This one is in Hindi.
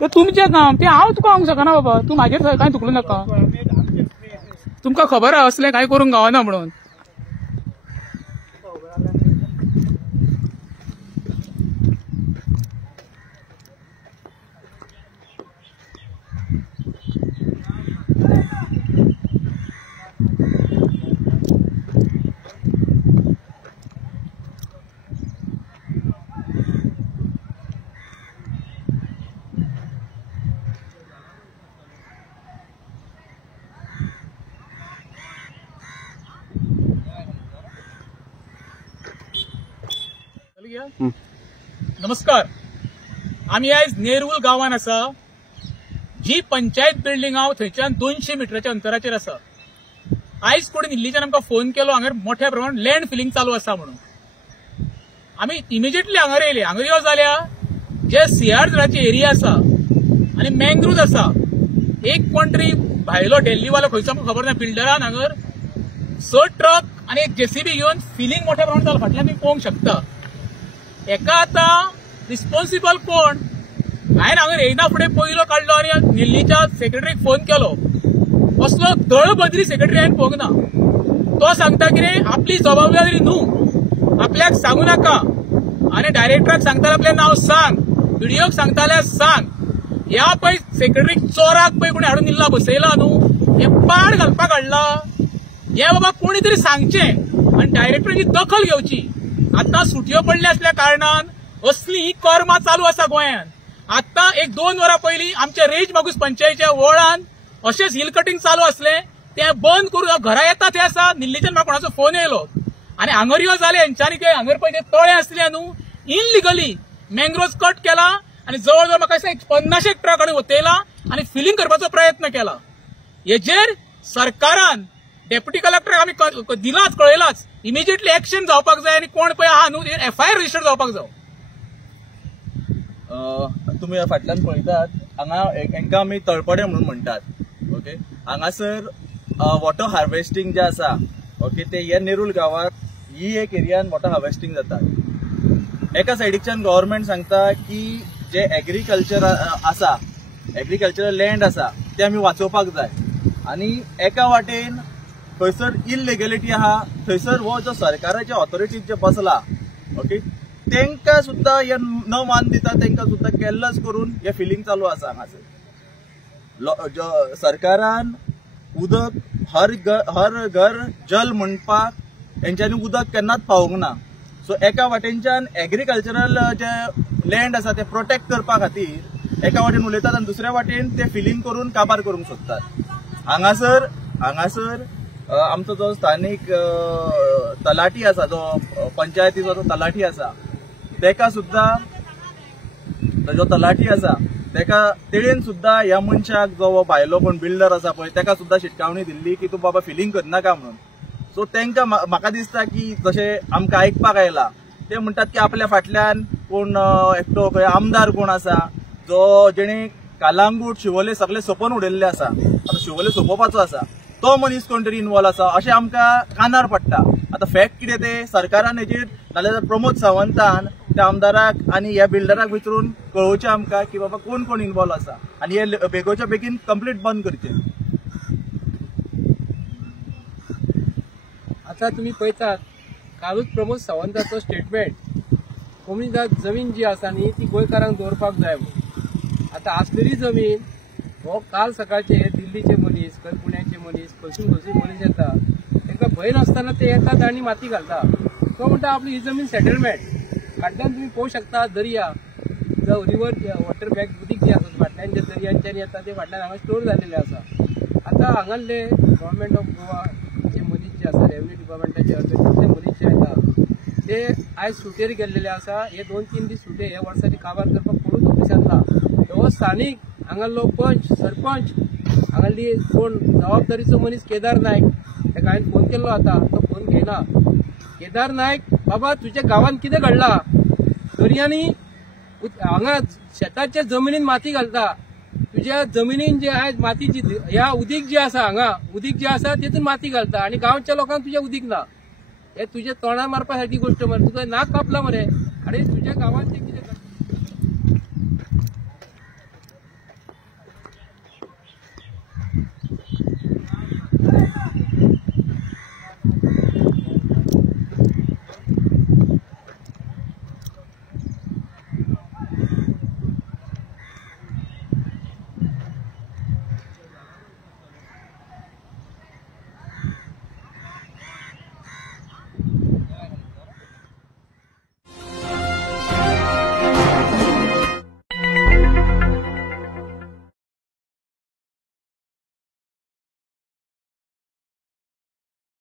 ते तुमचें काम ते हांव तुका हांगूंक शकना बाबा. तूं म्हाजेर कांय तुकलो नाका. तुमकां खबर आहा असलें कांय करूंक गावना म्हणून. नमस्कार. आम्ही आज नेरुल गावान आसा. जी पंचायत बिल्डिंग हांव थंयच्यान 200 मिटराच्या अंतराचेर आसा. आयज कोणी दिल्लीच्यान आमकां फोन केलो हांगर मोठ्या प्रमाणात लँड फिलिंग चालू आसा म्हणून. आमी इमिजिएटली हांगर येयले. हांगर यो जाल्यार जे सिंहगडाचे एरिया आसा आनी मँग्रुव्ज आसा. एक कोण तरी भायलो दिल्लीवालो खंयचो आमकां खबर ना बिल्डरान हांगर 6 ट्रक आनी एक जेसीबी घेवन फिलिंग मोठ्या प्रमाणात चालू. फाटल्यान तुम्ही पळोवंक शकता. एका आता रिस्पॉन्सिबल कोण हांवें हांगर येयना फुडें पयलो काडलो आनी दिल्लीच्या सेक्रेटरीक फोन केलो. असलो दळबद्री सेक्रेटरी हांवें पळोवंक ना. तो सांगता कितें आपली जबाबदारी न्हू, आपल्याक सांगू नाका. आनी डायरेक्टराक सांगताले आपलें नांव सांग, व्हिडिओक सांगताले सांग. ह्या पळय सेक्रेटरीक चोराक पळय कोणी हाडून दिल्ला बसयला न्हू, हे पाड घालपाक हाडला. हे बाबा कोणी तरी सांगचें आनी डायरेक्टराची दखल घेवची. आता सुटयो पडल्या असल्या कारणान असली ही कर्मां चालू आसा गोंयांत. आता 1-2 वरां पयलीं आमच्या रेज मागूस पंचायतीच्या वळान अशेंच हिल कटिंग चालू असलें तें बंद करून घरा येता थंय आसा. दिल्लीच्यान म्हाका कोणाचो फोन येयलो आनी हांगर यो जालें. हेंच्यांनी ते हांगर पळय ते तळे असले न्हू इनलिगली मँग्रोव्ज कट केला आनी जवळ जवळ म्हाका दिसता 50 ट्रक हाडून वतयला आनी फिलिंग करपाचो प्रयत्न केला. हेजेर सरकारान डेप्युटी कलेक्टर आमी दिलाच कळयलाच इमिजिएटली एक्शन जावपाक जाय आनी कोण पळय आहा न्हू FIR रजिस्टर जावपाक जाय. तुम्ही फाटल्यान पळयतात हांगा हांकां आमी तळपडे म्हणून म्हणटात. ओके, हांगासर वॉटर हार्वेस्टिंग जे आसा ओके ते ह्या नेरुल गांवांत ही एक एरियान वॉटर हार्वेस्टिंग जाता. एका सायडीच्यान गव्हर्नमेंट सांगता की जे एग्रीकल्चर आसा एग्रीकल्चरल लँड आसा ते आमी वाचोवपाक जाय आनी एका वाटेन थंयसर इललिगलिटी आहा. थंयसर हो जो सरकाराच्या ऑथॉरिटीज जे बसला ओके तांकां सुद्दां हे न मान दिता तांकां सुद्दां केर्लेस करून हे फिलिंग चालू आसा. हांगासर सरकारान उदक हर घर जल म्हणपाक हेंच्यांनी उदक केन्नाच पावोवंक ना. सो एका वाटेनच्यान एग्रीकल्चरल जे लँड आसा ते प्रोटेक्ट करपा खातीर एका वाटेन उलयतात आनी दुसऱ्या वाटेन ते फिलिंग करून काबार करूंक सोदतात. हांगासर आमचो जो स्थानीक तलाठी आसा जो पंचायतीचो जो तलाठी आसा तेका सुद्दां जो तलाठी आसा तेका तेणेन सुद्दां ह्या मनशाक जो भायलो कोण बिल्डर आसा पळय तेका सुद्दां शिटकावणी दिल्ली की तूं बाबा फिलिंग करनाका म्हणून. सो तांकां म्हाका दिसता की जशें आमकां आयकपाक आयला ते म्हणटात की आपल्या फाटल्यान कोण एकटो खंय आमदार कोण आसा जो जेणे कालांगूट शिवोले सगळे सोंपोवन उडयल्ले आसा. आतां शिवोले सोंपोवपाचो आसा तो मनीस कोण तरी इन्वॉल्व आसा अशें आमकां कानार पडटा. आतां फॅक्ट कितें ते सरकारान हेजेर नाजाल्यार प्रमोद सावंतान त्या आमदाराक आनी ह्या बिल्डराक विचारून कळोवचें आमकां की बाबा कोण कोण इन्वॉल्व आसा आनी हे बेगोच्या बेगीन कंप्लीट बंद करचें. आता तुम्ही पळयतात कालूच प्रमोद सावंताचो स्टेटमेंट कम्युनिदाद जमीन जी आसा न्ही ती गोंयकारांक दवरपाक जाय म्हणून. आता आसलेली जमीन हो काल सकाळचे दिल्लीचे मनीस खंय पुण्याचे मनीस खंयसून मनीस येता तांकां भंय नासतना ते येतात आनी माती घालता. तो म्हणटा आपली ही जमीन सेटलमेंट. फाटल्यान तुम्ही पळोवंक शकता दर्या जो रिवर वॉटर बॅक उदीक जे आसा फाटल्यान जे दर्यांच्यान येता ते फाटल्यान हांगा स्टोर जाल्लेले आसा. आता हांगासले गव्हर्नमेंट ऑफ गोवा जे मनीस जे आसा रेव्हन्यू डिपार्टमेंटाचे तितले मनीस जे येता ते आयज सुटेर गेल्लेले आसा. हे 2-3 दीस सुटे हे वर्साची काबार करपाक कोणूच ऑफिसान ना. हो स्थानीक हांगालो पंच सरपंच हांगाली कोण जबाबदारीचो मनीस केदार नायक ताका हांवें फोन केल्लो आता तो फोन घेयना. केदार नायक बाबा तुज्या गांवांत कितें घडला? दर्यांनी हांगा शेताच्या जमिनीन माती घालता. तुज्या जमिनीन जे आयज मातीची ह्या उदीक जे आसा हांगा उदीक जे आसा तेतून माती घालता आनी गांवच्या लोकांक तुजें उदीक ना. हे तुजे तोंडार मारपा सारकी गोष्ट मरे. तुका नाक कापला मरे. आनी तुज्या गांवांत ते कितें